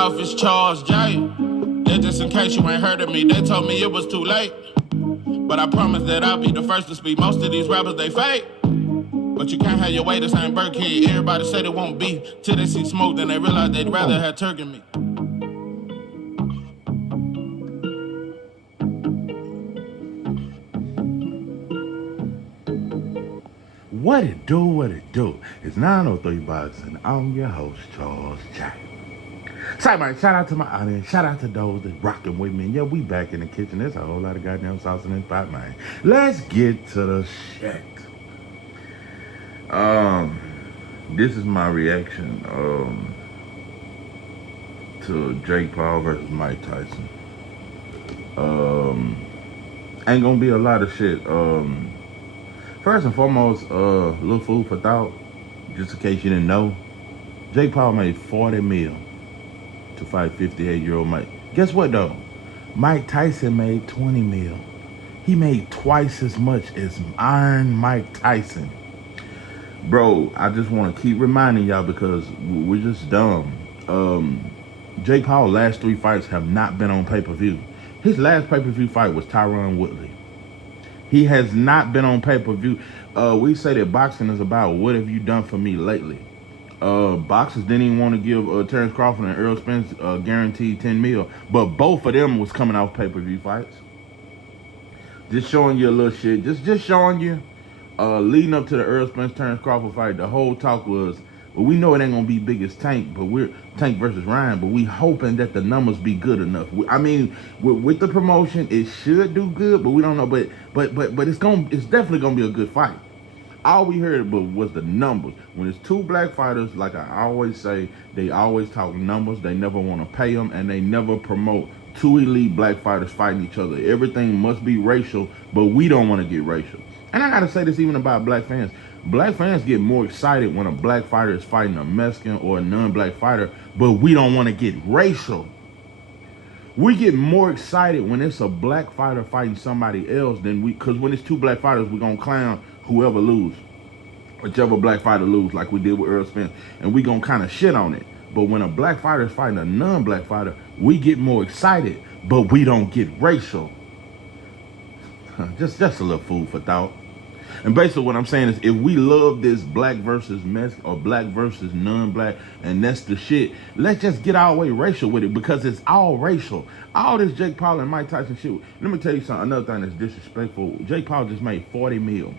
mouth is Charles J. That just in case you ain't heard of me, they told me it was too late. But I promise that I'll be the first to speak. Most of these rappers, they fake. But you can't have your way, this ain't Burkhead. Everybody say they won't be till they see smoke, then they realize they'd rather have turkey meat. What it do? It's 903 Bucks, and I'm your host, Charles J. Sorry, man, shout out to my audience. Shout out to those that rocking with me. And yeah, we back in the kitchen. There's a whole lot of goddamn sauce in this pot, man. Let's get to the shit. This is my reaction to Jake Paul versus Mike Tyson. Ain't gonna be a lot of shit. First and foremost, little food for thought, just in case you didn't know. Jake Paul made $40 million to fight 58-year-old Mike. Guess what though? Mike Tyson made $20 million. He made twice as much as Iron Mike Tyson. Bro, I just want to keep reminding y'all because we're just dumb. Jake Paul's last 3 fights have not been on pay-per-view. His last pay-per-view fight was Tyron Woodley. He has not been on pay-per-view. We say that boxing is about what have you done for me lately. Boxers didn't even want to give Terrence Crawford and Errol Spence guaranteed $10 million, but both of them was coming off pay-per-view fights. Just showing you a little shit. Just showing you. Leading up to the Errol Spence Terrence Crawford fight, the whole talk was, well, we know it ain't gonna be big as Tank, but we're Tank versus Ryan, but we hoping that the numbers be good enough. I mean, with the promotion, it should do good, but we don't know. But it's definitely gonna be a good fight. All we heard about was the numbers. When it's 2 black fighters, like I always say, they always talk numbers. They never want to pay them, and they never promote 2 elite black fighters fighting each other. Everything must be racial, but we don't want to get racial. And I gotta say this even about black fans. Black fans get more excited when a black fighter is fighting a Mexican or a non-black fighter, but we don't want to get racial. We get more excited when it's a black fighter fighting somebody else than because when it's 2 black fighters, we're gonna clown whoever lose. Whichever black fighter lose, like we did with Errol Spence, and we gonna kind of shit on it. But when a black fighter is fighting a non-black fighter, we get more excited, but we don't get racial. Just a little food for thought. And basically what I'm saying is if we love this black versus Mexican or black versus non-black and that's the shit, let's just get our way racial with it because it's all racial. All this Jake Paul and Mike Tyson shit. Let me tell you something, another thing that's disrespectful. Jake Paul just made $40 million.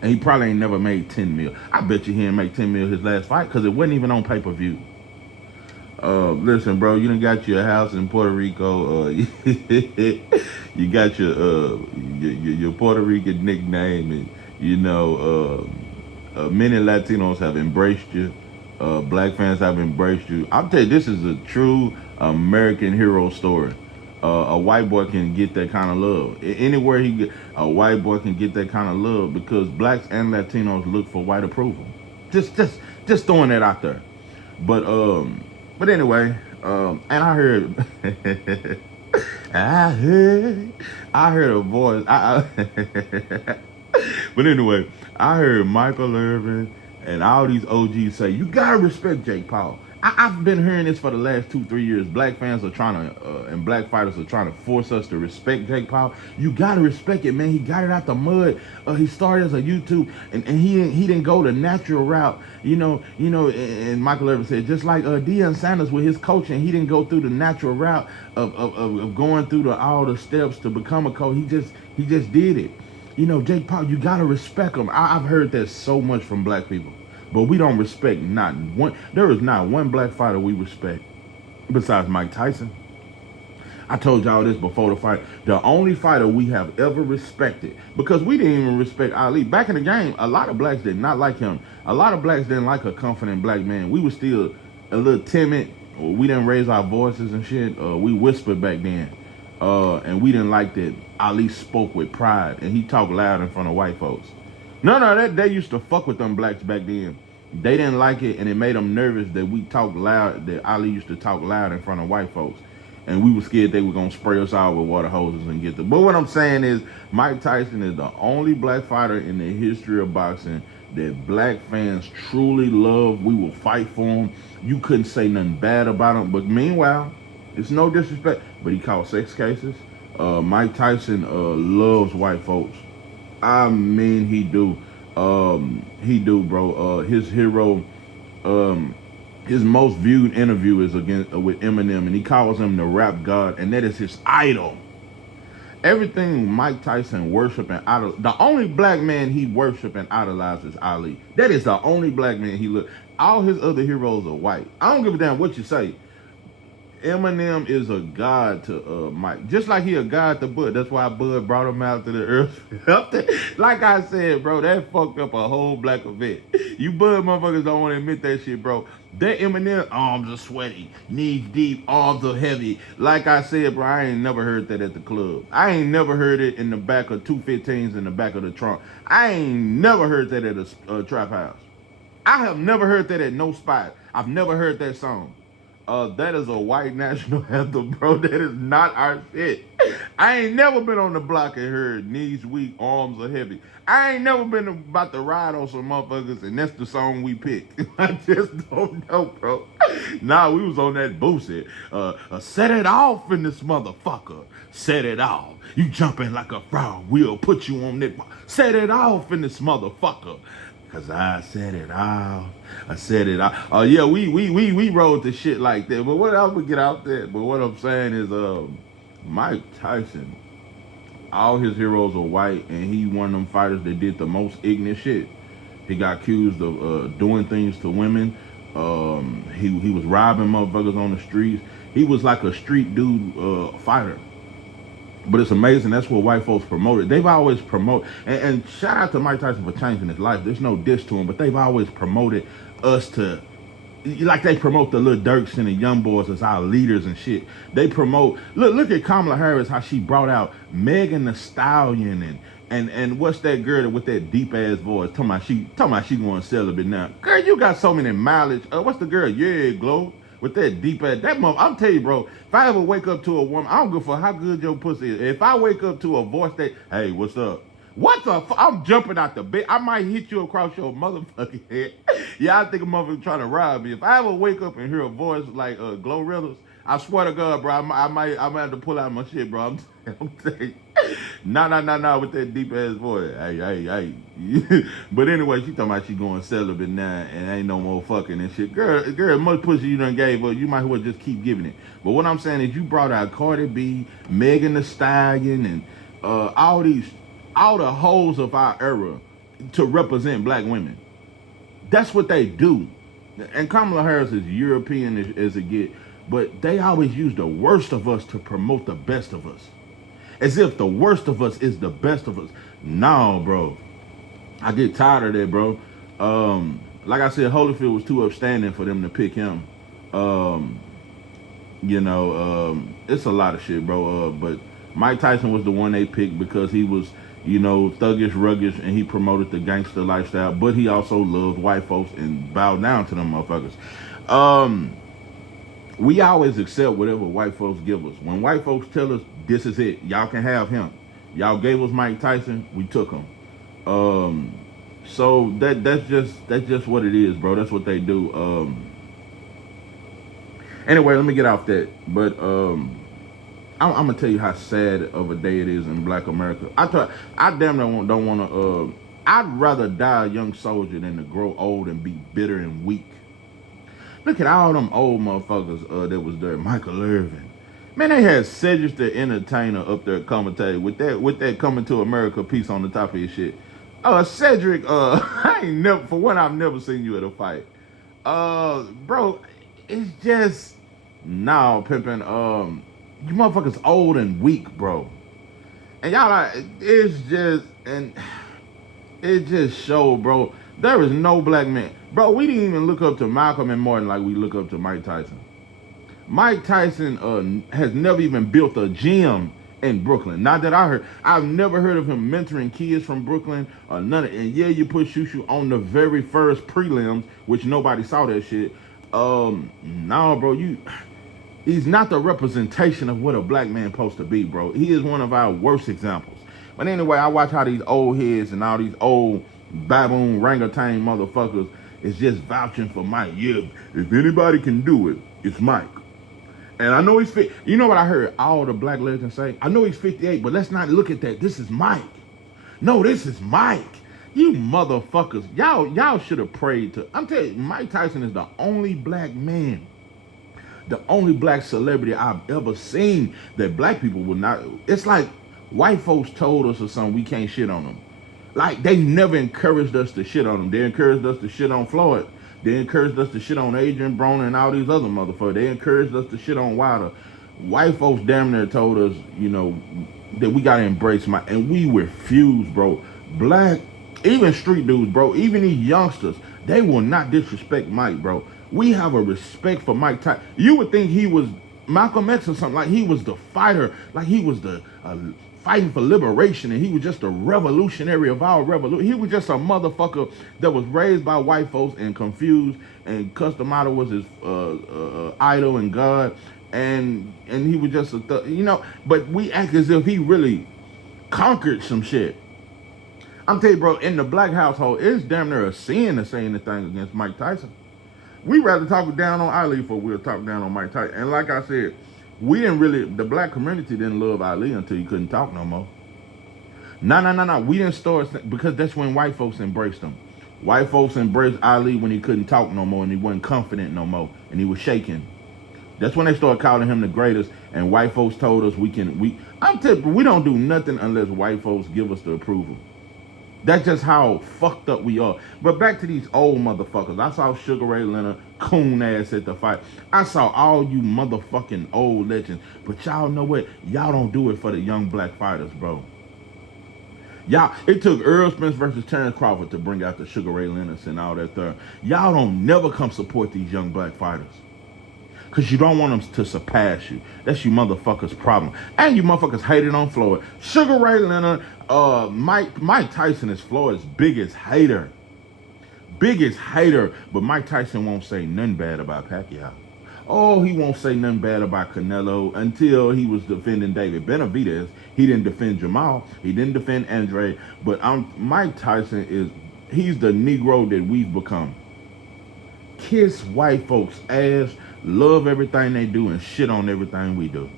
And he probably ain't never made $10 million. I bet you he didn't make $10 million his last fight because it wasn't even on pay-per-view. Listen, bro, you done got your house in Puerto Rico. You got your Puerto Rican nickname, and you know many Latinos have embraced you. Black fans have embraced you. I'll tell you, this is a true American hero story. A white boy can get that kind of love. Anywhere a white boy can get that kind of love because blacks and Latinos look for white approval. Just throwing that out there. But anyway, and I heard, I heard a voice. But anyway, I heard Michael Irvin and all these OGs say, you gotta respect Jake Paul. I've been hearing this for the last 2-3 years. Black fans are trying to, and black fighters are trying to force us to respect Jake Paul. You gotta respect it, man. He got it out the mud. He started as a YouTube, and he didn't go the natural route. You know. And Michael Irvin said just like Deion Sanders with his coaching, he didn't go through the natural route of going through all the steps to become a coach. He just did it. You know, Jake Paul, you gotta respect him. I've heard that so much from black people. But we don't respect not one. There is not one black fighter we respect besides Mike Tyson. I told y'all this before the fight. The only fighter we have ever respected, because we didn't even respect Ali. Back in the game, a lot of blacks did not like him. A lot of blacks didn't like a confident black man. We were still a little timid. We didn't raise our voices and shit. We whispered back then. And we didn't like that Ali spoke with pride and he talked loud in front of white folks. No, they used to fuck with them blacks back then. They didn't like it, and it made them nervous that we talked loud, that Ali used to talk loud in front of white folks. And we were scared they were going to spray us out with water hoses and get the... But what I'm saying is, Mike Tyson is the only black fighter in the history of boxing that black fans truly love. We will fight for him. You couldn't say nothing bad about him. But meanwhile, it's no disrespect, but he caught sex cases. Mike Tyson loves white folks. I mean, he do, bro. His hero, his most viewed interview is against with Eminem, and he calls him the rap god, and that is his idol. Everything Mike Tyson worship and idol, the only black man he worship and idolizes is Ali. That is the only black man he look. All his other heroes are white. I don't give a damn what you say. Eminem is a god to Mike, just like he a god to Bud. That's why Bud brought him out to the earth. Like I said, bro, that fucked up a whole black event. You Bud motherfuckers don't want to admit that shit, bro. That Eminem, arms are sweaty, knees deep, arms are heavy. Like I said, bro, I ain't never heard that at the club. I ain't never heard it in the back of 215s in the back of the trunk. I ain't never heard that at a trap house. I have never heard that at no spot. I've never heard that song. That is a white national anthem, bro. That is not our shit. I ain't never been on the block and heard knees weak, arms are heavy. I ain't never been about to ride on some motherfuckers and that's the song we picked. I just don't know, bro. Nah, we was on that bullshit. Set it off in this motherfucker. Set it off. You jumping like a frog. We'll put you on that. Set it off in this motherfucker. Cause I said it all. I said it all. Oh yeah, we rode the shit like that. But what else we get out there? But what I'm saying is Mike Tyson, all his heroes are white, and he one of them fighters that did the most ignorant shit. He got accused of doing things to women. He was robbing motherfuckers on the streets. He was like a street dude fighter. But it's amazing. That's what white folks promoted. They've always promoted, and shout out to Mike Tyson for changing his life. There's no diss to him, but they've always promoted us to, like they promote the little Dirks and the young boys as our leaders and shit. They promote. Look at Kamala Harris, how she brought out Megan Thee Stallion and what's that girl with that deep ass voice? Talking about she going celibate now. Girl, you got so many mileage. What's the girl? Yeah, Glow. With that deep ass, that mother, I'm telling you, bro, if I ever wake up to a woman, I don't give a fuck how good your pussy is. If I wake up to a voice that, hey, what's up? What the fuck? I'm jumping out the bed. I might hit you across your motherfucking head. Yeah, I think a motherfucker trying to rob me. If I ever wake up and hear a voice like Glow Riddles, I swear to God, bro, I might have to pull out my shit, bro. I'm telling you. Nah, with that deep ass voice. Hey. But anyway, she talking about she going celibate now and ain't no more fucking and shit. Girl, much pussy you done gave her, you might as well just keep giving it. But what I'm saying is you brought out Cardi B, Megan Thee Stallion, and all the hoes of our era to represent black women. That's what they do. And Kamala Harris is European as it get, but they always use the worst of us to promote the best of us. As if the worst of us is the best of us. No, bro. I get tired of that, bro. Like I said, Holyfield was too upstanding for them to pick him. It's a lot of shit, bro. But Mike Tyson was the one they picked because he was, thuggish, ruggish, and he promoted the gangster lifestyle. But he also loved white folks and bowed down to them motherfuckers. We always accept whatever white folks give us. When white folks tell us this is it, y'all can have him. Y'all gave us Mike Tyson, we took him. So that's just what it is, bro. That's what they do. Anyway, let me get off that. But I'm gonna tell you how sad of a day it is in Black America. I damn don't want to. I'd rather die a young soldier than to grow old and be bitter and weak. Look at all them old motherfuckers that was there. Michael Irvin. Man, they had Cedric the Entertainer up there commentating with that Coming to America piece on the top of his shit. Cedric, I've never seen you at a fight. Bro, it's just, pimping, you motherfuckers old and weak, bro. And y'all it just showed, bro, there is no black man. Bro, we didn't even look up to Malcolm and Martin like we look up to Mike Tyson. Mike Tyson has never even built a gym in Brooklyn. Not that I heard. I've never heard of him mentoring kids from Brooklyn or none of it. And yeah, you put Shushu on the very first prelims, which nobody saw that shit. No, bro, he's not the representation of what a black man supposed to be, bro. He is one of our worst examples. But anyway, I watch how these old heads and all these old baboon orangutan motherfuckers is just vouching for Mike. Yeah, if anybody can do it, it's Mike. And I know he's fit. You know what I heard all the black legends say? I know he's 58, but let's not look at that. This is Mike. No, this is Mike. You motherfuckers. Y'all should have prayed to. I'm telling you, Mike Tyson is the only black man, the only black celebrity I've ever seen that black people would not. It's like white folks told us or something, we can't shit on them. Like, they never encouraged us to shit on them. They encouraged us to shit on Floyd. They encouraged us to shit on Adrian Broner and all these other motherfuckers. They encouraged us to shit on Wilder. White folks damn near told us, you know, that we gotta embrace Mike, and we refuse, bro. Black, even street dudes, bro, even these youngsters, they will not disrespect Mike, bro. We have a respect for Mike Tyson. You would think he was Malcolm X or something, like he was the fighter, like he was the fighting for liberation, and he was just a revolutionary of our revolution. He was just a motherfucker that was raised by white folks and confused, and Custom Idol was his idol and God, and he was just you know. But we act as if he really conquered some shit. I'm telling you, bro, in the black household, it's damn near a sin to say anything against Mike Tyson. We rather talk down on Ali before we'll talk down on Mike Tyson. And like I said, we didn't really, the black community didn't love Ali until he couldn't talk no more. No. We didn't start, because that's when white folks embraced him. White folks embraced Ali when he couldn't talk no more and he wasn't confident no more and he was shaking. That's when they started calling him the greatest, and white folks told us we don't do nothing unless white folks give us the approval. That's just how fucked up we are. But back to these old motherfuckers. I saw Sugar Ray Leonard coon ass at the fight. I saw all you motherfucking old legends. But y'all know what? Y'all don't do it for the young black fighters, bro. Y'all, it took Earl Spence versus Terrence Crawford to bring out the Sugar Ray Leonards and all that stuff. Y'all don't never come support these young black fighters. Because you don't want them to surpass you. That's you motherfuckers' problem. And you motherfuckers hated on Floyd. Sugar Ray Leonard, Mike Tyson is Floyd's biggest hater. Biggest hater. But Mike Tyson won't say nothing bad about Pacquiao. Oh, he won't say nothing bad about Canelo until he was defending David Benavidez. He didn't defend Jamal. He didn't defend Andre. But Mike Tyson he's the Negro that we've become. Kiss white folks' ass, love everything they do, and shit on everything we do.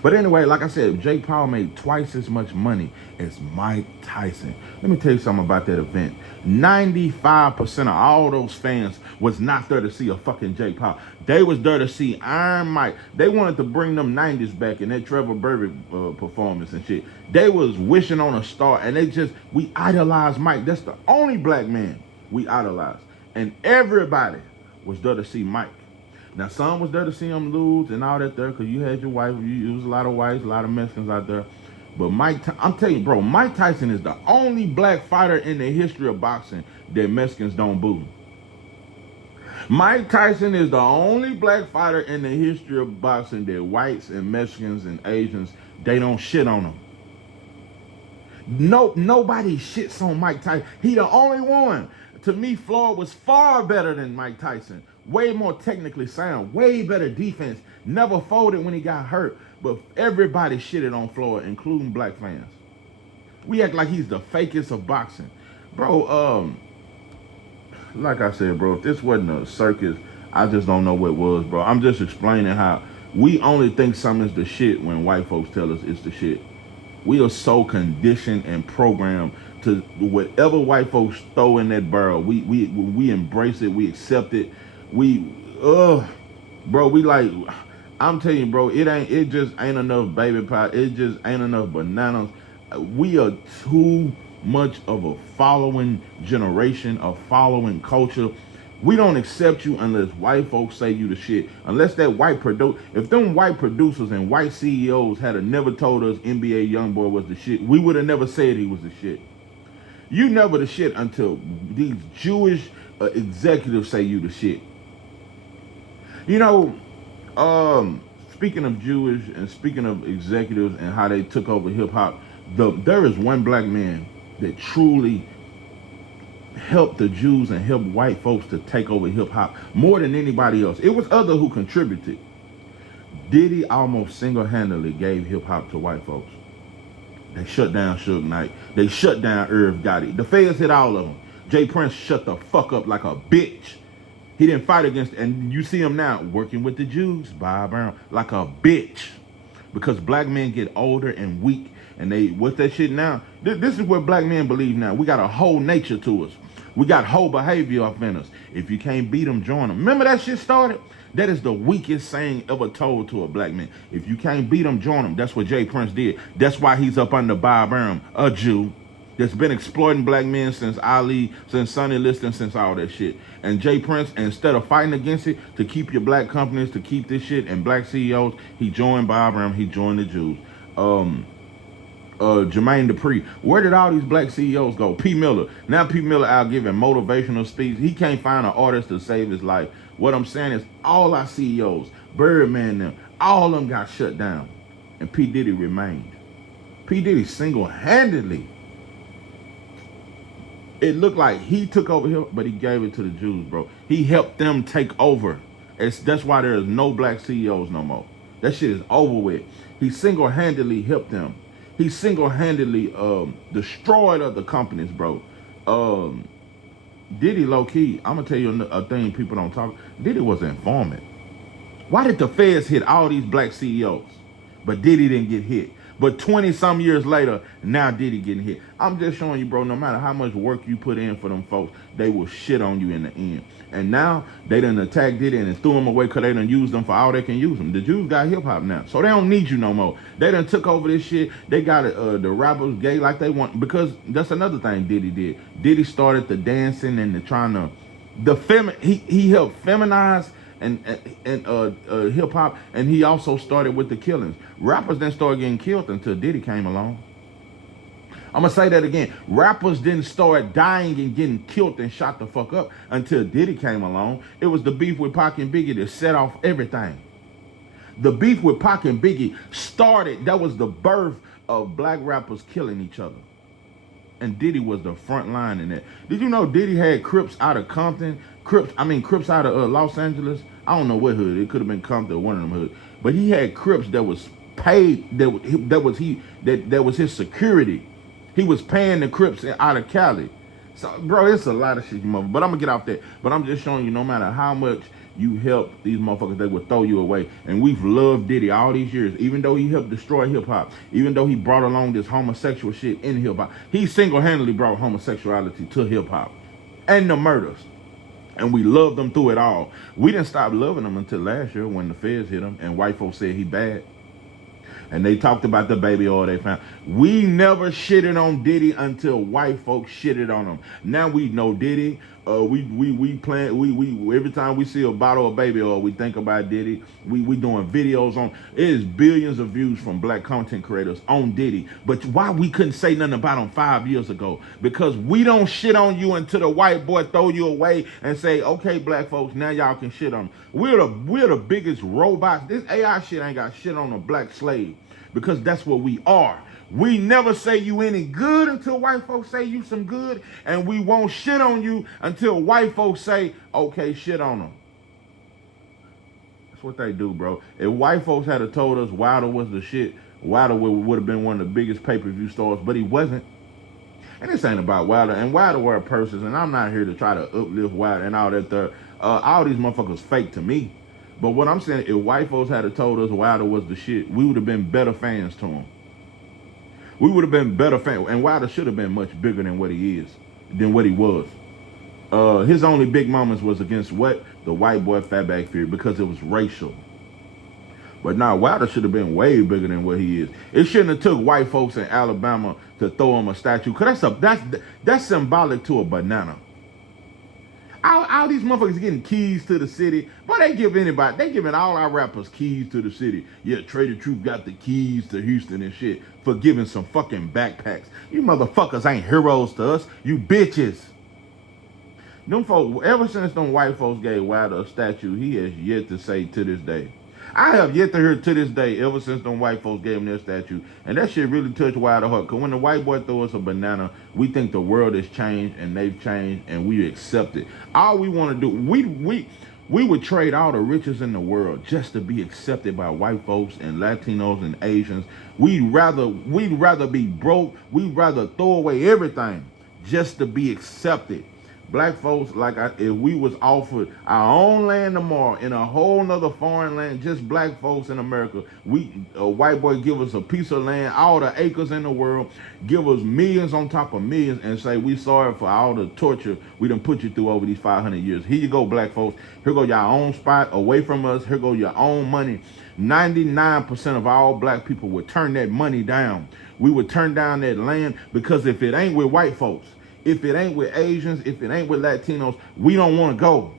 But anyway, like I said, Jake Paul made twice as much money as Mike Tyson. Let me tell you something about that event. 95% of all those fans was not there to see a fucking Jake Paul. They was there to see Iron Mike. They wanted to bring them 90s back in that Trevor Burbick performance and shit. They was wishing on a star, and we idolized Mike. That's the only black man we idolized. And everybody was there to see Mike. Now, some was there to see him lose and all that there, because you had your wife. You was a lot of whites, a lot of Mexicans out there. But I'm telling you, bro, Mike Tyson is the only black fighter in the history of boxing that Mexicans don't boo. Mike Tyson is the only black fighter in the history of boxing that whites and Mexicans and Asians, they don't shit on him. Nobody shits on Mike Tyson. He the only one. To me, Floyd was far better than Mike Tyson. Way more technically sound. Way better defense. Never folded when he got hurt. But everybody shitted on Floyd, including black fans. We act like he's the fakest of boxing. Bro, like I said, bro, if this wasn't a circus, I just don't know what was, bro. I'm just explaining how we only think something is the shit when white folks tell us it's the shit. We are so conditioned and programmed to whatever white folks throw in that barrel. We embrace it. We accept it. Bro, we like, I'm telling you, bro, it just ain't enough baby pie. It just ain't enough bananas. We are too much of a following generation, a following culture. We don't accept you unless white folks say you the shit. Unless that if them white producers and white CEOs had never told us NBA Youngboy was the shit, we would have never said he was the shit. You never the shit until these Jewish executives say you the shit. You know, speaking of Jewish and speaking of executives and how they took over hip hop, there is one black man that truly helped the Jews and helped white folks to take over hip hop more than anybody else. It was others who contributed. Diddy almost single-handedly gave hip hop to white folks. They shut down Suge Knight. They shut down Irv Gotti. The feds hit all of them. Jay Prince shut the fuck up like a bitch. He didn't fight against, and you see him now working with the Jews, Bob Brown, like a bitch. Because black men get older and weak, and what's that shit now? This is what black men believe now. We got a whole nature to us. We got whole behavior up in us. If you can't beat them, join them. Remember that shit started? That is the weakest saying ever told to a black man. If you can't beat them, join them. That's what Jay Prince did. That's why he's up under Bob Brown, a Jew that's been exploiting black men since Ali, since Sonny Liston, since all that shit. And Jay Prince, instead of fighting against it to keep your black companies, to keep this shit and black CEOs, he joined Bob Brown, he joined the Jews. Jermaine Dupri, where did all these black CEOs go? P. Miller. Now P. Miller out giving motivational speeches. He can't find an artist to save his life. What I'm saying is all our CEOs, Birdman, them, all of them got shut down. And P. Diddy remained. P. Diddy single-handedly, it looked like he took over here, but he gave it to the Jews, bro. He helped them take over. That's why there is no black CEOs no more. That shit is over with. He single-handedly helped them. He single-handedly destroyed other companies, bro. Diddy, low-key, I'm going to tell you a thing people don't talk. Diddy was an informant. Why did the feds hit all these black CEOs, but Diddy didn't get hit? But 20-some years later, now Diddy getting hit. I'm just showing you, bro, no matter how much work you put in for them folks, they will shit on you in the end. And now, they done attacked Diddy and threw him away because they done used them for all they can use them. The Jews got hip-hop now, so they don't need you no more. They done took over this shit. They got the rappers gay like they want, because that's another thing Diddy did. Diddy started the dancing and the trying to, he helped feminize and hip hop, and he also started with the killings. Rappers didn't start getting killed until Diddy came along. I'm gonna say that again. Rappers didn't start dying and getting killed and shot the fuck up until Diddy came along. It was the beef with Pac and Biggie that set off everything. The beef with Pac and Biggie started, that was the birth of black rappers killing each other. And Diddy was the front line in that. Did you know Diddy had Crips out of Compton? Crips out of Los Angeles. I don't know what hood. It could have been Compton or one of them hoods. But he had Crips that was paid. That was his security. He was paying the Crips out of Cali. So, bro, it's a lot of shit, you motherfucker. But I'm gonna get off that. But I'm just showing you, no matter how much you help these motherfuckers, they will throw you away. And we've loved Diddy all these years, even though he helped destroy hip-hop, even though he brought along this homosexual shit in hip-hop. He single-handedly brought homosexuality to hip-hop and the murders. And we loved them through it all. We didn't stop loving him until last year when the feds hit him and white folks said he bad. And they talked about the baby oil they found. We never shitted on Diddy until white folks shitted on him. Now we know Diddy. We every time we see a bottle of baby oil, we think about Diddy. We doing videos on. It is billions of views from black content creators on Diddy. But why we couldn't say nothing about him 5 years ago? Because we don't shit on you until the white boy throw you away and say, okay, black folks, now y'all can shit on him. We're the biggest robots. This AI shit ain't got shit on a black slave, because that's what we are. We never say you any good until white folks say you some good, and we won't shit on you until white folks say, okay, shit on them. That's what they do, bro. If white folks had told us Wilder was the shit, Wilder would have been one of the biggest pay-per-view stars, but he wasn't. And this ain't about Wilder, and Wilder were persons, and I'm not here to try to uplift Wilder and all that. All these motherfuckers fake to me. But what I'm saying, if white folks had told us Wilder was the shit, we would have been better fans to him. We would have been better fans. And Wilder should have been much bigger than what he is, than what he was. His only big moments was against what? The white boy Fatback Fury, because it was racial. But now Wilder should have been way bigger than what he is. It shouldn't have took white folks in Alabama to throw him a statue, because that's symbolic to a banana. All these motherfuckers getting keys to the city. Boy, they giving all our rappers keys to the city. Yeah, Trader Truth got the keys to Houston and shit for giving some fucking backpacks. You motherfuckers ain't heroes to us. You bitches. Them folks, ever since them white folks gave Wilder a statue, he has yet to say to this day. I have yet to hear to this day, ever since them white folks gave him their statue. And that shit really touched Wilder heart. Because when the white boy throw us a banana, we think the world has changed and they've changed and we accept it. All we want to do, We would trade all the riches in the world just to be accepted by white folks and Latinos and Asians. We'd rather be broke. We'd rather throw away everything just to be accepted. Black folks, if we was offered our own land tomorrow in a whole nother foreign land, just black folks in America, a white boy give us a piece of land, all the acres in the world, give us millions on top of millions, and say we sorry for all the torture we done put you through over these 500 years. Here you go, black folks. Here go your own spot away from us. Here go your own money. 99% of all black people would turn that money down. We would turn down that land because if it ain't with white folks, if it ain't with Asians, if it ain't with Latinos, we don't want to go.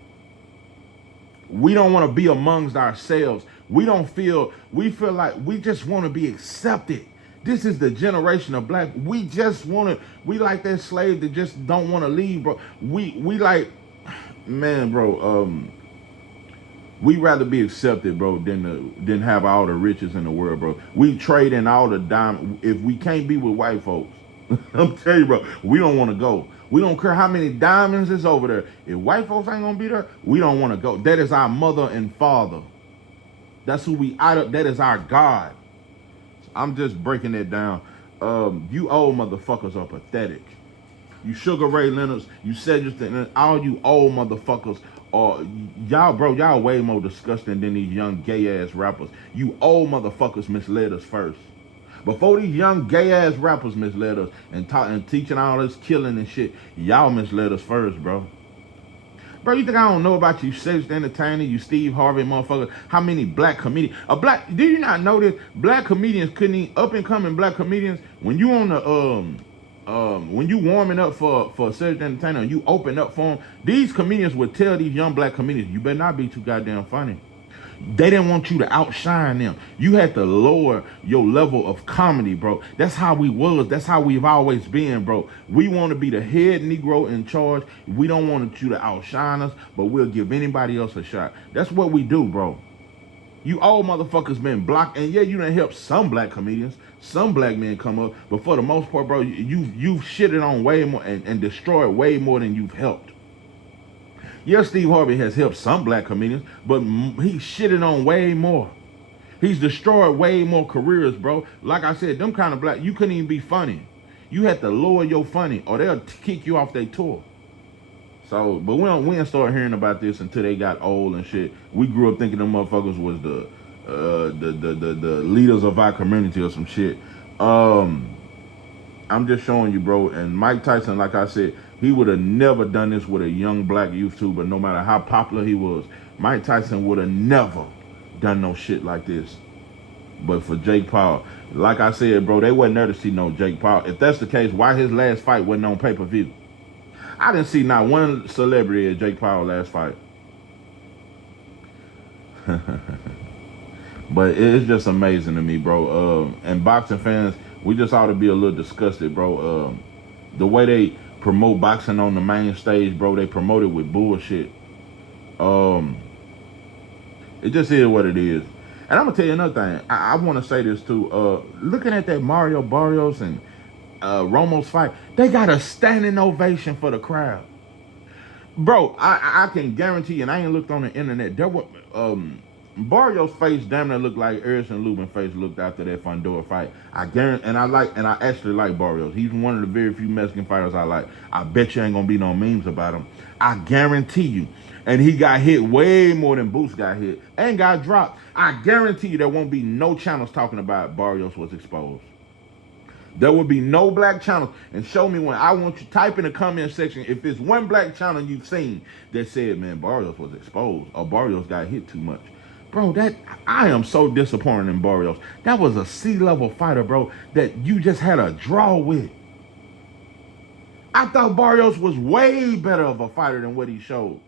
We don't want to be amongst ourselves. We feel like we just want to be accepted. This is the generation of black. We like that slave that just don't want to leave, bro. We like, man, bro, we rather be accepted, bro, than have all the riches in the world, bro. We trade in all the diamonds. If we can't be with white folks, I'm telling you, bro, we don't want to go. We don't care how many diamonds is over there. If white folks ain't gonna be there, we don't want to go. That is our mother and father. That's who we idol. That is our God. I'm just breaking it down. You old motherfuckers are pathetic. You Sugar Ray Leonards, you Cedric, all you old motherfuckers are y'all way more disgusting than these young gay ass rappers. You old motherfuckers misled us first. Before these young gay ass rappers misled us and teaching all this killing and shit, y'all misled us first, bro. Bro, you think I don't know about you Cedric the Entertainer, you Steve Harvey motherfucker? How many black comedians? Do you not know this? Black comedians couldn't even, up and coming black comedians, when you on the when you warming up for Cedric the Entertainer and you open up for them, these comedians would tell these young black comedians, you better not be too goddamn funny. They didn't want you to outshine them. You had to lower your level of comedy, bro. That's how we was. That's how we've always been, bro. We want to be the head Negro in charge. We don't want you to outshine us, but we'll give anybody else a shot. That's what we do, bro. You old motherfuckers been blocked, and yeah, you done helped some black comedians, some black men come up, but for the most part, bro, you've shitted on way more and destroyed way more than you've helped. Yes, Steve Harvey has helped some black comedians, but he shitted on way more. He's destroyed way more careers, bro. Like I said, them kind of black, you couldn't even be funny. You had to lower your funny, or they'll kick you off their tour. So, but we didn't start hearing about this until they got old and shit. We grew up thinking them motherfuckers was the leaders of our community or some shit. I'm just showing you, bro. And Mike Tyson, like I said, he would have never done this with a young black YouTuber, no matter how popular he was. Mike Tyson would have never done no shit like this. But for Jake Paul, like I said, bro, they wasn't there to see no Jake Paul. If that's the case, why his last fight wasn't on pay-per-view? I didn't see not one celebrity at Jake Paul's last fight. But it's just amazing to me, bro. And boxing fans, we just ought to be a little disgusted, bro. The way they promote boxing on the main stage, bro, they promote it with bullshit. It just is what it is. And I'm gonna tell you another thing. I want to say this too. Looking at that Mario Barrios and Romo's fight, they got a standing ovation for the crowd. Bro, I can guarantee, and I ain't looked on the internet, there were Barrios' face damn near looked like Erison Lubin's face looked after that Fundora fight. I guarantee, and I actually like Barrios. He's one of the very few Mexican fighters I like. I bet you ain't gonna be no memes about him. I guarantee you. And he got hit way more than Boots got hit and got dropped. I guarantee you there won't be no channels talking about Barrios was exposed. There will be no black channels. And show me one. I want you to type in the comment section if it's one black channel you've seen that said, man, Barrios was exposed or Barrios got hit too much. Bro, I am so disappointed in Barrios. That was a C-level fighter, bro, that you just had a draw with. I thought Barrios was way better of a fighter than what he showed.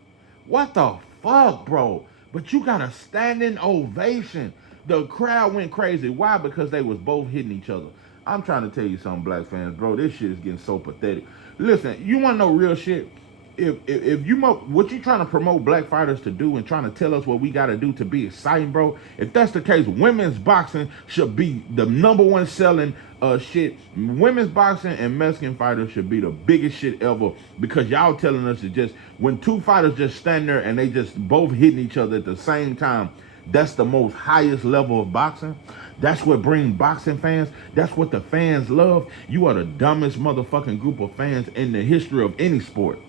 What the fuck, bro? But you got a standing ovation. The crowd went crazy. Why? Because they was both hitting each other. I'm trying to tell you something, black fans, bro. This shit is getting so pathetic. Listen, you want to know real shit? if you what you trying to promote black fighters to do and trying to tell us what we got to do to be exciting, bro. If that's the case, women's boxing should be the number one selling shit. Women's boxing and Mexican fighters should be the biggest shit ever because y'all telling us to just when two fighters just stand there and they just both hitting each other at the same time. That's the most highest level of boxing. That's what brings boxing fans. That's what the fans love. You are the dumbest motherfucking group of fans in the history of any sport.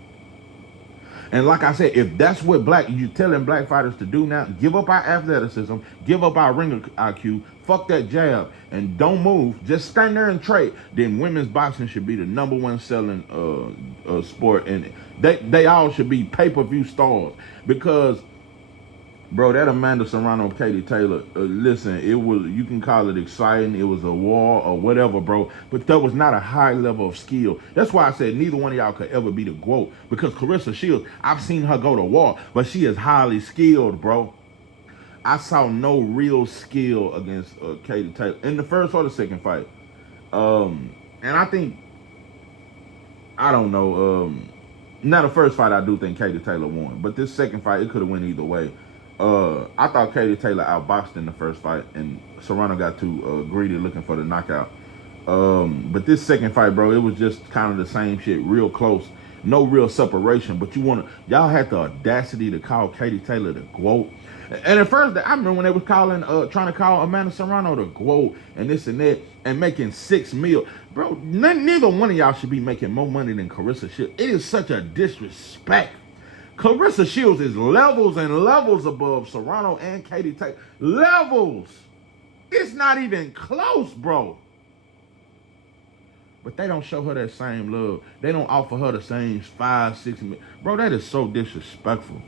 And like I said, if that's what you telling black fighters to do now, give up our athleticism, give up our ring IQ, fuck that jab, and don't move. Just stand there and trade. Then women's boxing should be the number one selling sport, and they all should be pay-per-view stars because. Bro, that Amanda Serrano, Katie Taylor, listen, it was, you can call it exciting, it was a war or whatever, bro, but there was not a high level of skill. That's why I said neither one of y'all could ever be the GOAT, because Clarissa Shields, I've seen her go to war, but she is highly skilled, bro. I saw no real skill against Katie Taylor in the first or the second fight. And I think, I don't know, now the first fight I do think Katie Taylor won, but this second fight, it could have went either way. I thought Katie Taylor outboxed in the first fight, and Serrano got too greedy looking for the knockout. But this second fight, bro, it was just kind of the same shit, real close, no real separation. But y'all had the audacity to call Katie Taylor the GOAT. And at first, I remember when they was trying to call Amanda Serrano the GOAT and this and that, and making $6 million. Bro, neither one of y'all should be making more money than Clarissa Shields. It is such a disrespect. Clarissa Shields is levels and levels above Serrano and Katie Taylor. Levels. It's not even close, bro. But they don't show her that same love. They don't offer her the same 5, 6 million. Bro, that is so disrespectful.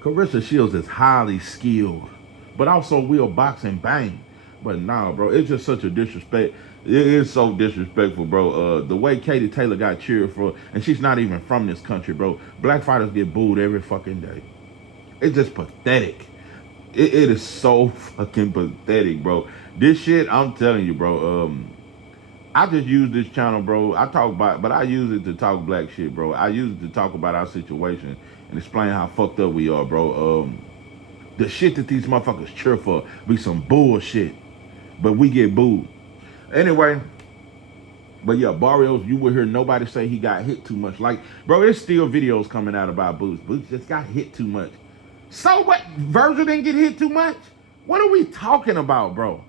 Clarissa Shields is highly skilled, but also will box and bang. But nah, bro, it's just such a disrespect. It is so disrespectful, bro. The way Katie Taylor got cheered for, and she's not even from this country, bro. Black fighters get booed every fucking day. It's just pathetic. It is so fucking pathetic, bro. This shit, I'm telling you, bro. I just use this channel, bro. But I use it to talk black shit, bro. I use it to talk about our situation and explain how fucked up we are, bro. The shit that these motherfuckers cheer for be some bullshit, but we get booed. Anyway, but yeah, Barrios, you will hear nobody say he got hit too much. Like, bro, there's still videos coming out about Boots. Boots just got hit too much. So what? Virgil didn't get hit too much? What are we talking about, bro?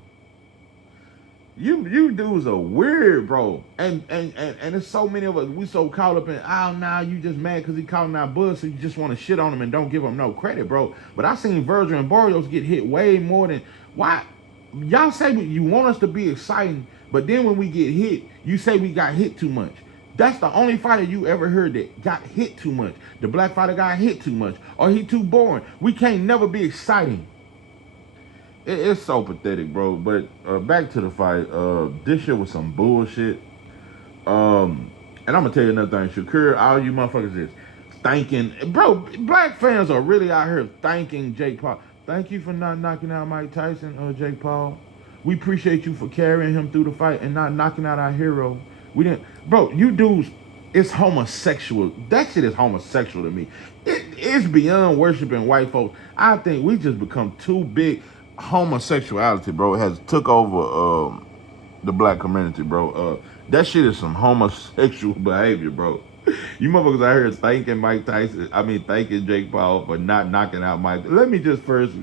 You dudes are weird, bro. And there's so many of us, we so caught up in, oh, nah, you just mad because he calling out Bud, so you just want to shit on him and don't give him no credit, bro. But I seen Virgil and Barrios get hit way more than, why? Y'all say you want us to be exciting, but then when we get hit, you say we got hit too much. That's the only fighter you ever heard that got hit too much. The black fighter got hit too much, or he too boring. We can't never be exciting. It's so pathetic, bro. But back to the fight. This shit was some bullshit. And I'm gonna tell you another thing. Shakur, all you motherfuckers is thanking, bro. Black fans are really out here thanking Jake Paul. Thank you for not knocking out Mike Tyson, Jake Paul. We appreciate you for carrying him through the fight and not knocking out our hero. We didn't, bro. You dudes, it's homosexual. That shit is homosexual to me. It's beyond worshiping white folks. I think we just become too big. Homosexuality, bro, has took over the black community, bro. That shit is some homosexual behavior, bro. You motherfuckers out here thanking Jake Paul for not knocking out Mike. Let me just first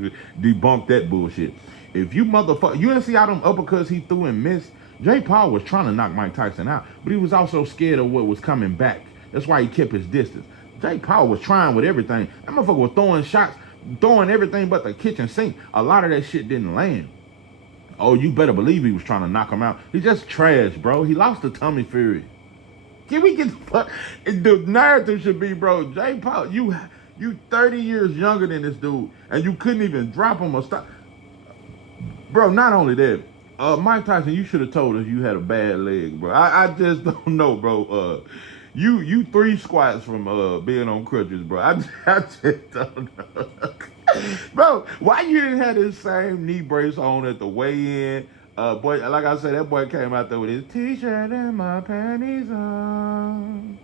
debunk that bullshit. If you motherfucker, you didn't see how them uppercuts he threw and missed? Jake Paul was trying to knock Mike Tyson out, but he was also scared of what was coming back. That's why he kept his distance. Jake Paul was trying with everything. That motherfucker was throwing shots, throwing everything but the kitchen sink. A lot of that shit didn't land. Oh, you better believe he was trying to knock him out. He just trash, bro. He lost to Tommy Fury. Can we get the fuck? The narrative should be, bro, Jake Paul, you 30 years younger than this dude, and you couldn't even drop him or stop. Bro, not only that, Mike Tyson, you should have told us you had a bad leg, bro. I just don't know, bro. You 3 squats from being on crutches, bro. I just don't know. Bro, why you didn't have this same knee brace on at the weigh-in? Boy, like I said, that boy came out there with his t-shirt and my panties on.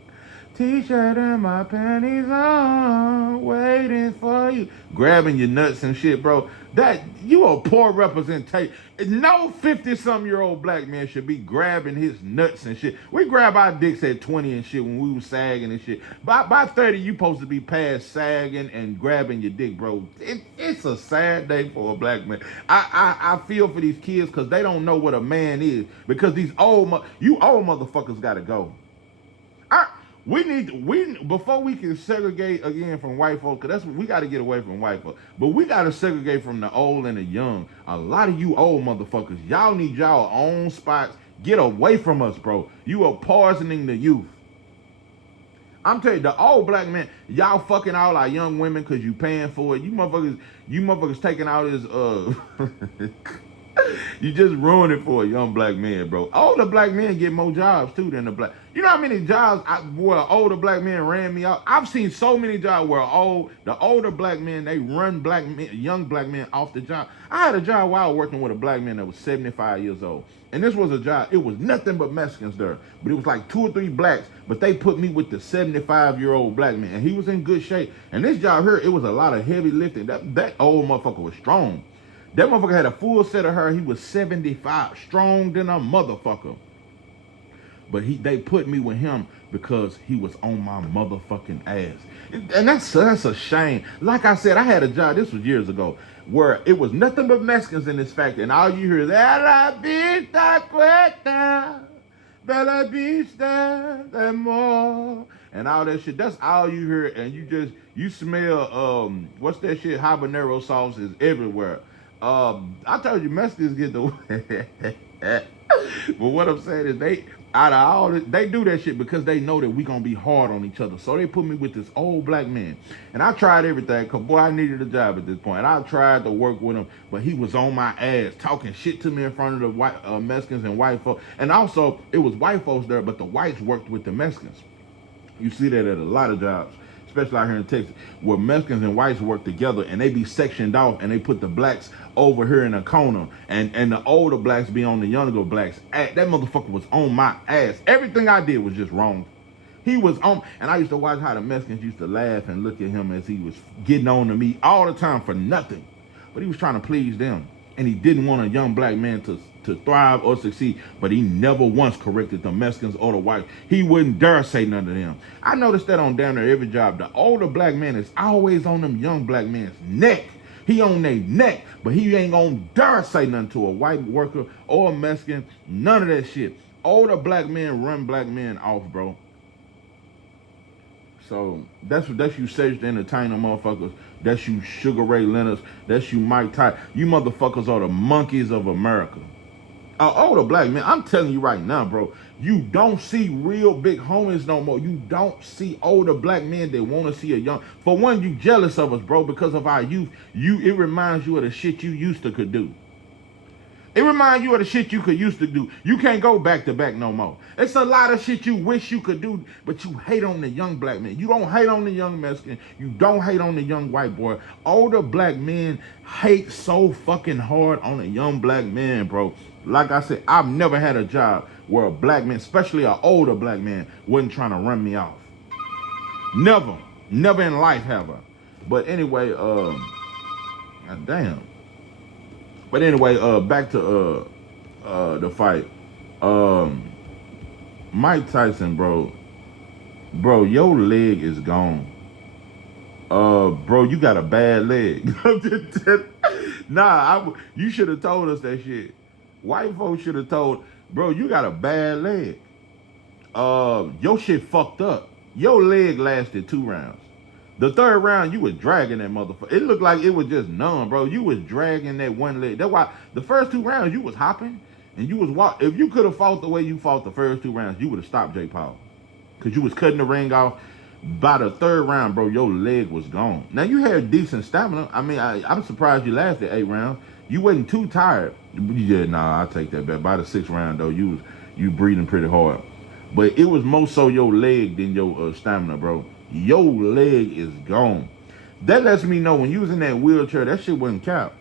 T-shirt and my panties on, waiting for you. Grabbing your nuts and shit, bro. That, you a poor representation. No 50-something-year-old black man should be grabbing his nuts and shit. We grab our dicks at 20 and shit when we was sagging and shit. By 30, you supposed to be past sagging and grabbing your dick, bro. It's a sad day for a black man. I feel for these kids because they don't know what a man is. Because these old motherfuckers gotta go. We before we can segregate again from white folks, cause that's what we got to get away from white folks. But we got to segregate from the old and the young. A lot of you old motherfuckers, y'all need y'all own spots. Get away from us, bro. You are poisoning the youth. I'm telling you, the old black men, y'all fucking all our young women cause you paying for it. You motherfuckers taking out his you just ruined it for a young black man, bro. Older black men get more jobs too than the black. You know how many jobs where older black men ran me out? I've seen so many jobs where the older black men, they run young black men off the job. I had a job while I was working with a black man that was 75 years old. And this was a job, it was nothing but Mexicans there. But it was like 2 or 3 blacks, but they put me with the 75-year-old black man. And he was in good shape. And this job here, it was a lot of heavy lifting. That old motherfucker was strong. That motherfucker had a full set of hair. He was 75, strong than a motherfucker. But they put me with him because he was on my motherfucking ass. And that's a shame. Like I said, I had a job, this was years ago, where it was nothing but Mexicans in this factory. And all you hear is, "La vista cuesta, Bella Vista, amor," and all that shit. That's all you hear. And you smell, what's that shit? Habanero sauce is everywhere. I told you Mexicans get the but what I'm saying is they do that shit because they know that we gonna be hard on each other. So they put me with this old black man. And I tried everything, cause boy, I needed a job at this point. And I tried to work with him, but he was on my ass, talking shit to me in front of the white Mexicans and white folks. And also it was white folks there, but the whites worked with the Mexicans. You see that at a lot of jobs, especially out here in Texas, where Mexicans and whites work together and they be sectioned off and they put the blacks over here in a corner and the older blacks be on the younger blacks. That motherfucker was on my ass. Everything I did was just wrong. He was on, and I used to watch how the Mexicans used to laugh and look at him as he was getting on to me all the time for nothing. But he was trying to please them. And he didn't want a young black man to thrive or succeed, but he never once corrected the Mexicans or the whites. He wouldn't dare say none of them. I noticed that on down there every job. The older black man is always on them young black man's neck. He on their neck, but he ain't gonna dare say nothing to a white worker or a Mexican. None of that shit. Older black men run black men off, bro. So that's you Cedric the Entertainer motherfuckers. That's you Sugar Ray Leonard. That's you Mike Tyson. You motherfuckers are the monkeys of America. Older black man, I'm telling you right now, bro, you don't see real big homies no more. You don't see older black men that want to see a young. For one, you jealous of us, bro, because of our youth. It reminds you of the shit you used to could do. It reminds you of the shit you could used to do. You can't go back to back no more. It's a lot of shit you wish you could do, but you hate on the young black man. You don't hate on the young Mexican. You don't hate on the young white boy. Older black men hate so fucking hard on a young black man, bro. Like I said, I've never had a job where a black man, especially an older black man, wasn't trying to run me off. Never. Never in life have I. But anyway, God damn. But anyway, back to the fight. Mike Tyson, bro, your leg is gone. Bro, you got a bad leg. You should have told us that shit. White folks should have told, bro, you got a bad leg. Your shit fucked up. Your leg lasted 2 rounds. The 3rd round, you was dragging that motherfucker. It looked like it was just numb, bro. You was dragging that one leg. That's why the first 2 rounds, you was hopping and you was walking. If you could have fought the way you fought the first 2 rounds, you would have stopped Jake Paul. Because you was cutting the ring off. By the 3rd round, bro, your leg was gone. Now, you had decent stamina. I mean, I'm surprised you lasted 8 rounds. You wasn't too tired. Yeah, nah, I'll take that back. By the 6th round, though, you breathing pretty hard. But it was more so your leg than your stamina, bro. Your leg is gone. That lets me know when you was in that wheelchair, that shit wasn't count.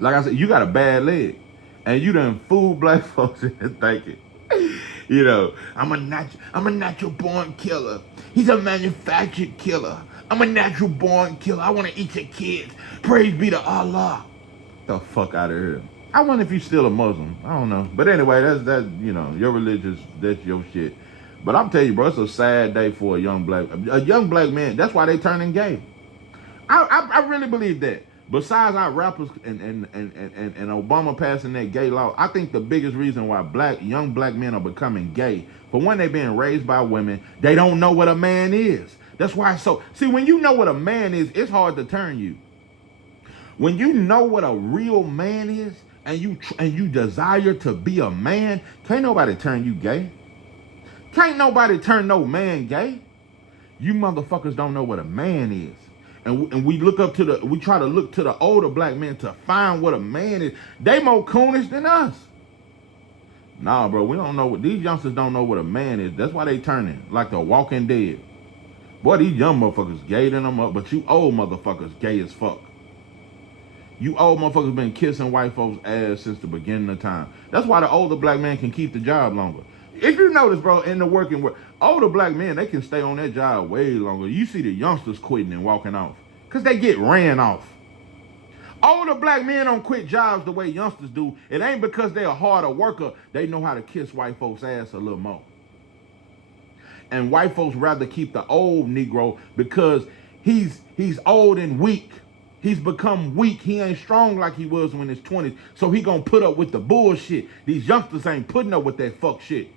Like I said, you got a bad leg. And you done fooled black folks into thinking You know, I'm a natural born killer. He's a manufactured killer. I'm a natural born killer. I want to eat your kids. Praise be to Allah. The fuck out of here. I wonder if you're still a Muslim. I don't know. But anyway, that's you know, your religious, that's your shit. But I'm telling you, bro, it's a sad day for a young black man. That's why they turning gay. I really believe that. Besides our rappers and Obama passing that gay law, I think the biggest reason why young black men are becoming gay, for one, they're being raised by women, they don't know what a man is. That's why see, when you know what a man is, it's hard to turn you. When you know what a real man is, and you desire to be a man, can't nobody turn you gay. Can't nobody turn no man gay. You motherfuckers don't know what a man is. And we try to look to the older black men to find what a man is. They more coonish than us. Nah, bro, we don't know. These youngsters don't know what a man is. That's why they turning like the Walking Dead. Boy, these young motherfuckers gay than them up, but you old motherfuckers gay as fuck. You old motherfuckers been kissing white folks' ass since the beginning of time. That's why the older black man can keep the job longer. If you notice, bro, in the working world, older black men, they can stay on that job way longer. You see the youngsters quitting and walking off because they get ran off. Older black men don't quit jobs the way youngsters do. It ain't because they're a harder worker. They know how to kiss white folks' ass a little more. And white folks rather keep the old Negro because he's old and weak. He's become weak. He ain't strong like he was when he's 20s. So he gonna put up with the bullshit. These youngsters ain't putting up with that fuck shit.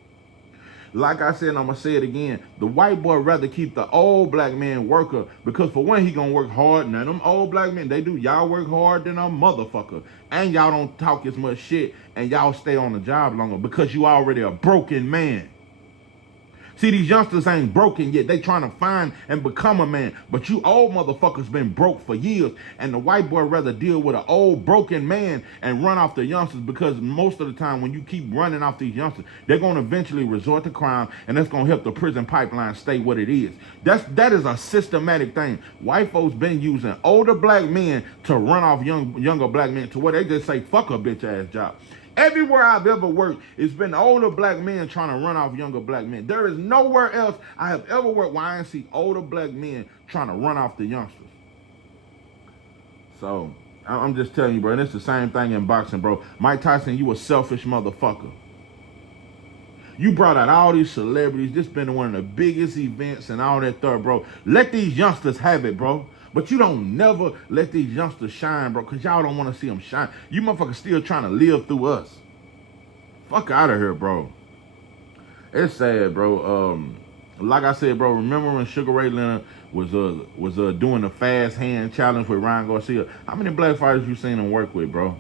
Like I said, I'm gonna say it again. The white boy rather keep the old black man worker because for one, he gonna work hard. Now them old black men, y'all work hard than a motherfucker. And y'all don't talk as much shit and y'all stay on the job longer because you already a broken man. See, these youngsters ain't broken yet. They trying to find and become a man. But you old motherfuckers been broke for years. And the white boy rather deal with an old broken man and run off the youngsters because most of the time when you keep running off these youngsters, they're going to eventually resort to crime and that's going to help the prison pipeline stay what it is. That is a systematic thing. White folks been using older black men to run off younger black men to where they just say, fuck a bitch ass job. Everywhere I've ever worked, it's been older black men trying to run off younger black men. There is nowhere else I have ever worked where I ain't see older black men trying to run off the youngsters. So, I'm just telling you, bro, and it's the same thing in boxing, bro. Mike Tyson, you a selfish motherfucker. You brought out all these celebrities. This been one of the biggest events and all that stuff, bro. Let these youngsters have it, bro. But you don't never let these youngsters shine, bro, because y'all don't want to see them shine. You motherfuckers still trying to live through us. Fuck out of here, bro. It's sad, bro. Like I said, bro, remember when Sugar Ray Leonard was doing the fast hand challenge with Ryan Garcia? How many black fighters you seen him work with, bro?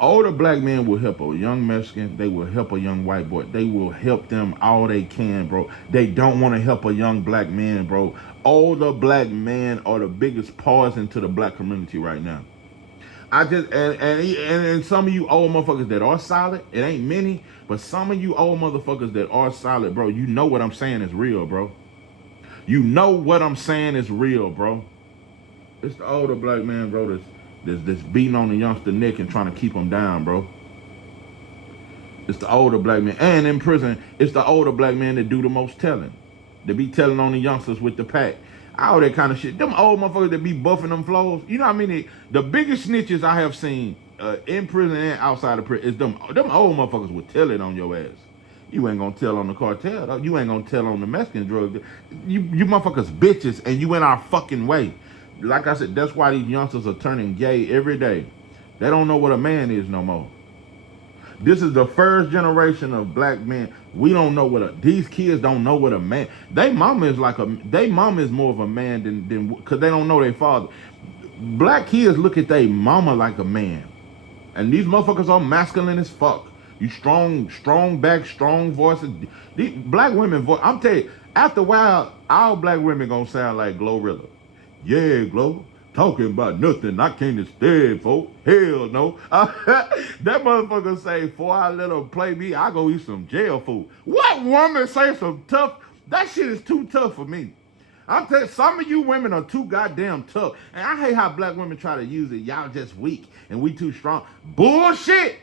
Older black men will help a young Mexican. They will help a young white boy. They will help them all they can, bro. They don't want to help a young black man, bro. Older black men are the biggest poison to the black community right now. And some of you old motherfuckers that are solid, it ain't many, but some of you old motherfuckers that are solid, bro, you know what I'm saying is real, bro. You know what I'm saying is real, bro. It's the older black man, bro, that's beating on the youngster neck and trying to keep him down, bro. It's the older black man. And in prison, it's the older black man that do the most telling. They be telling on the youngsters with the pack. All that kind of shit. Them old motherfuckers that be buffing them floors. You know what I mean? The biggest snitches I have seen in prison and outside of prison is them old motherfuckers would tell it on your ass. You ain't gonna tell on the cartel, though. You ain't gonna tell on the Mexican drug. You motherfuckers bitches and you in our fucking way. Like I said, that's why these youngsters are turning gay every day. They don't know what a man is no more. This is the first generation of black men. We don't know these kids don't know what a man. They mama is more of a man than because they don't know their father. Black kids look at their mama like a man. And these motherfuckers are masculine as fuck. You strong back, strong voices. These black women voice. I'm telling you, after a while, all black women gonna sound like Glorilla. Yeah, Glo, talking about nothing I can't stand for. Hell no. That motherfucker say, before I let her play me, I go eat some jail food. What woman say some tough? That shit is too tough for me. I'm telling you, some of you women are too goddamn tough. And I hate how black women try to use it. Y'all just weak and we too strong. Bullshit.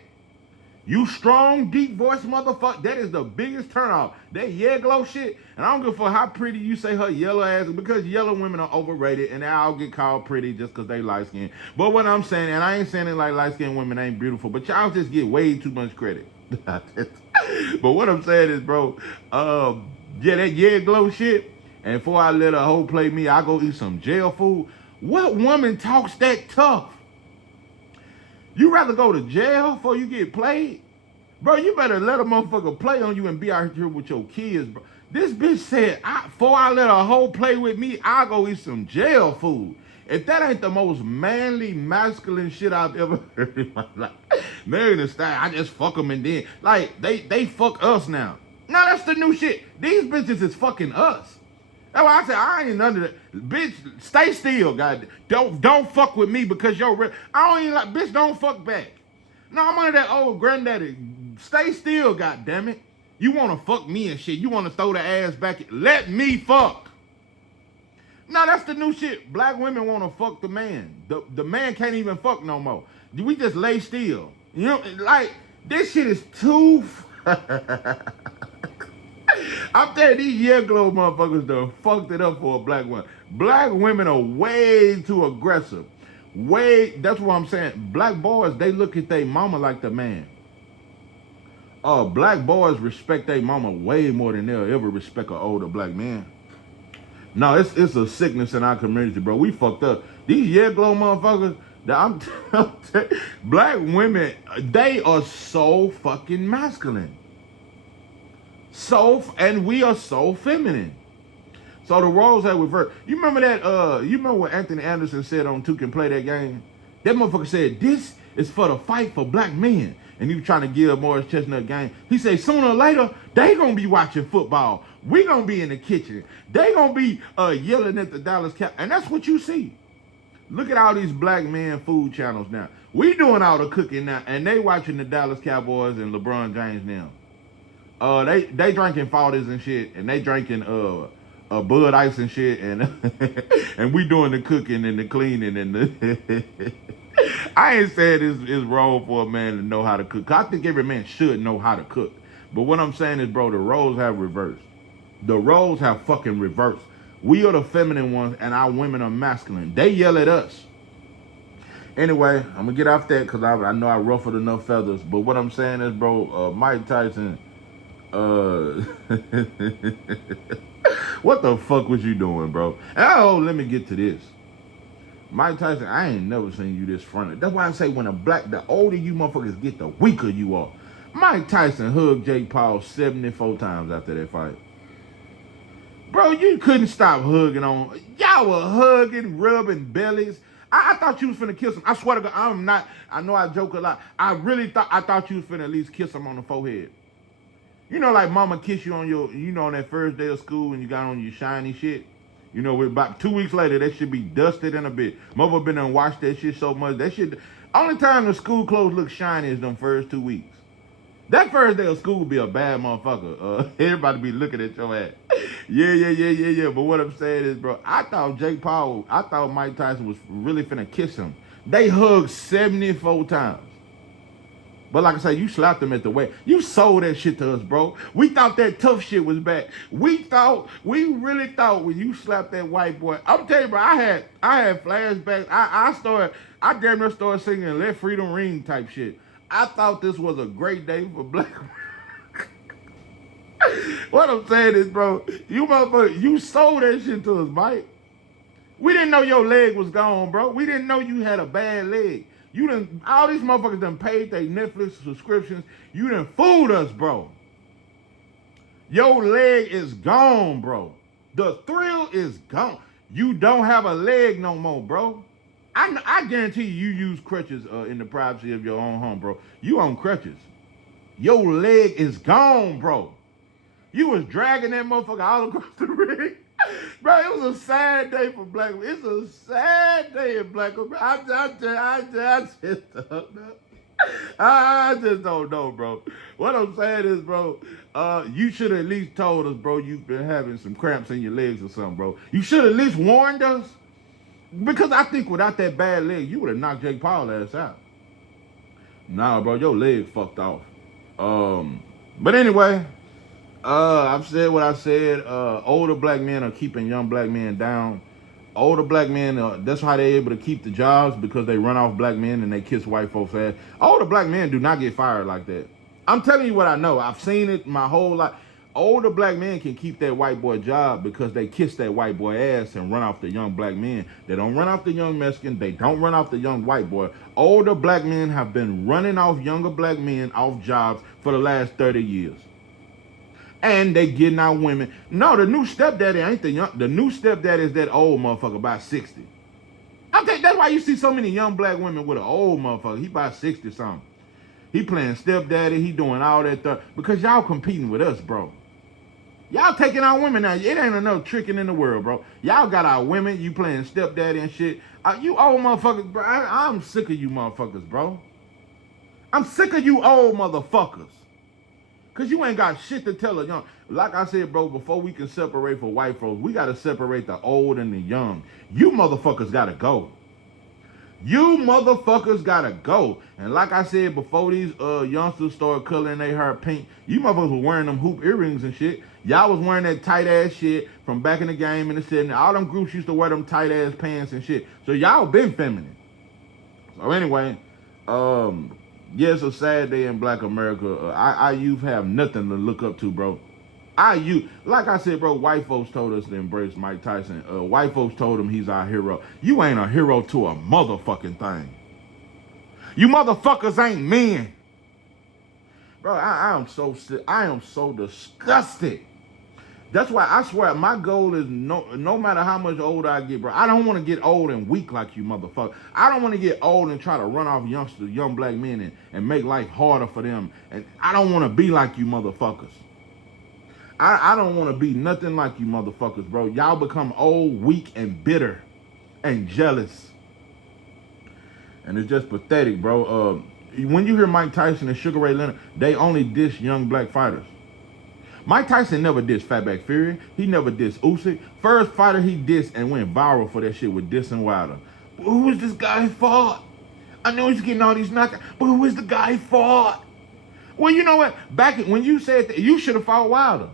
You strong, deep voice motherfucker, that is the biggest turnoff. That yeah glow shit, and I don't give a fuck how pretty you say her yellow ass, because yellow women are overrated and they all get called pretty just because they light skinned. But what I'm saying, and I ain't saying it like light skinned women ain't beautiful, but y'all just get way too much credit. But what I'm saying is, bro, yeah, that yeah glow shit, and before I let a hoe play me, I go eat some jail food. What woman talks that tough? You rather go to jail before you get played? Bro, you better let a motherfucker play on you and be out here with your kids, bro. This bitch said, before I let a hoe play with me, I'll go eat some jail food. If that ain't the most manly, masculine shit I've ever heard in my life. Married in style, I just fuck them and then. Like, they fuck us now. Now that's the new shit. These bitches is fucking us. That's why I said I ain't under that. Bitch, stay still, god. Don't fuck with me because you're I don't even like, bitch, don't fuck back. No, I'm under that old granddaddy. Stay still, god damn it. You wanna fuck me and shit. You wanna throw the ass back. Let me fuck. No, that's the new shit. Black women wanna fuck the man. The man can't even fuck no more. We just lay still. You know, like, this shit is too I'm telling you, these yeah glow motherfuckers done fucked it up for a black woman. Black women are way too aggressive. That's what I'm saying. Black boys, they look at their mama like the man. Black boys respect their mama way more than they'll ever respect an older black man. No, it's a sickness in our community, bro. We fucked up. These yeah glow motherfuckers, black women, they are so fucking masculine. And we are so feminine. So the roles have reversed. You remember that? You remember what Anthony Anderson said on Two Can Play That Game? That motherfucker said, "This is for the fight for black men." And he was trying to give Morris Chestnut game. He said, sooner or later, they gonna be watching football. We gonna be in the kitchen. They gonna be yelling at the Dallas Cowboys. And that's what you see. Look at all these black men food channels now. We doing all the cooking now, and they watching the Dallas Cowboys and LeBron James now. They drinking 40s and shit, and they drinking Bud Ice and shit, and and we doing the cooking and the cleaning and the. I ain't saying it's wrong for a man to know how to cook. I think every man should know how to cook. But what I'm saying is, bro, the roles have reversed. The roles have fucking reversed. We are the feminine ones, and our women are masculine. They yell at us. Anyway, I'm gonna get off that because I know I ruffled enough feathers. But what I'm saying is, bro, Mike Tyson. What the fuck was you doing, bro? Oh, let me get to this. Mike Tyson, I ain't never seen you this fronted. That's why I say the older you motherfuckers get, the weaker you are. Mike Tyson hugged Jake Paul 74 times after that fight. Bro, you couldn't stop hugging on. Y'all were hugging, rubbing bellies. I thought you was finna kiss him. I swear to God, I'm not. I know I joke a lot. I thought you was finna at least kiss him on the forehead. You know, like mama kiss you on on that first day of school and you got on your shiny shit. You know, about 2 weeks later, that should be dusted in a bit. Mother been and washed that shit so much. That shit, only time the school clothes look shiny is them first 2 weeks. That first day of school be a bad motherfucker. Everybody be looking at your ass. Yeah. But what I'm saying is, bro, I thought Mike Tyson was really finna kiss him. They hugged 74 times. But like I say, you slapped them at the way. You sold that shit to us, bro. We thought that tough shit was back. We really thought when you slapped that white boy. I'm telling you, bro, I had flashbacks. I damn near started singing Let Freedom Ring type shit. I thought this was a great day for black What I'm saying is, bro, you motherfucker, you sold that shit to us, Mike. We didn't know your leg was gone, bro. We didn't know you had a bad leg. All these motherfuckers done paid their Netflix subscriptions. You done fooled us, bro. Your leg is gone, bro. The thrill is gone. You don't have a leg no more, bro. I guarantee you use crutches in the privacy of your own home, bro. You on crutches. Your leg is gone, bro. You was dragging that motherfucker all across the ring. Bro, it was a sad day for black people. It's a sad day in black people. I just don't know. I just don't know, bro. What I'm saying is, bro, you should have at least told us, bro, you've been having some cramps in your legs or something, bro. You should have at least warned us. Because I think without that bad leg, you would have knocked Jake Paul ass out. Nah, bro, your leg fucked off. But anyway, I've said what I said. Older black men are keeping young black men down. Older black men, that's how they're able to keep the jobs because they run off black men and they kiss white folks' ass. Older black men do not get fired like that. I'm telling you what I know. I've seen it my whole life. Older black men can keep that white boy job because they kiss that white boy ass and run off the young black men. They don't run off the young Mexican. They don't run off the young white boy. Older black men have been running off younger black men off jobs for the last 30 years. And they getting out women. No, the new stepdaddy ain't the young. The new stepdaddy is that old motherfucker about 60. I think that's why you see so many young black women with an old motherfucker. He about 60 something. He playing stepdaddy. He doing all that stuff because y'all competing with us, bro. Y'all taking our women now. It ain't enough tricking in the world, bro. Y'all got our women. You playing stepdaddy and shit. You old motherfuckers, bro. I'm sick of you motherfuckers, bro. I'm sick of you old motherfuckers. Cause you ain't got shit to tell a young. Like I said, bro, before we can separate for white folks, we gotta separate the old and the young. You motherfuckers gotta go. You motherfuckers gotta go. And like I said, before these youngsters started coloring their hair pink, you motherfuckers were wearing them hoop earrings and shit. Y'all was wearing that tight ass shit from back in the game in the 70s. All them groups used to wear them tight ass pants and shit. So y'all been feminine. So anyway, yeah, it's a sad day in Black America. Our youth have nothing to look up to, bro. Our youth, like I said, bro, white folks told us to embrace Mike Tyson. White folks told him he's our hero. You ain't a hero to a motherfucking thing. You motherfuckers ain't men. Bro, I am so sick. I am so disgusted. That's why I swear my goal is no matter how much older I get, bro, I don't want to get old and weak like you motherfuckers. I don't want to get old and try to run off youngsters, young black men and make life harder for them. And I don't want to be like you motherfuckers. I don't want to be nothing like you motherfuckers, bro. Y'all become old, weak, and bitter and jealous. And it's just pathetic, bro. When you hear Mike Tyson and Sugar Ray Leonard, they only diss young black fighters. Mike Tyson never dissed Fatback Fury. He never dissed Usyk. First fighter he dissed and went viral for that shit with dissing Wilder. But who was this guy who fought? I know he's getting all these knockouts, but who was the guy who fought? Well, you know what? When you said that, you should have fought Wilder.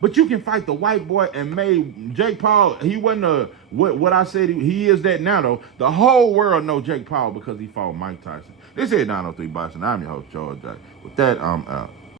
But you can fight the white boy and made Jake Paul. He wasn't what I said he is that now, though. The whole world know Jake Paul because he fought Mike Tyson. This is 903 Boxing. I'm your host, George Jack. With that, I'm out.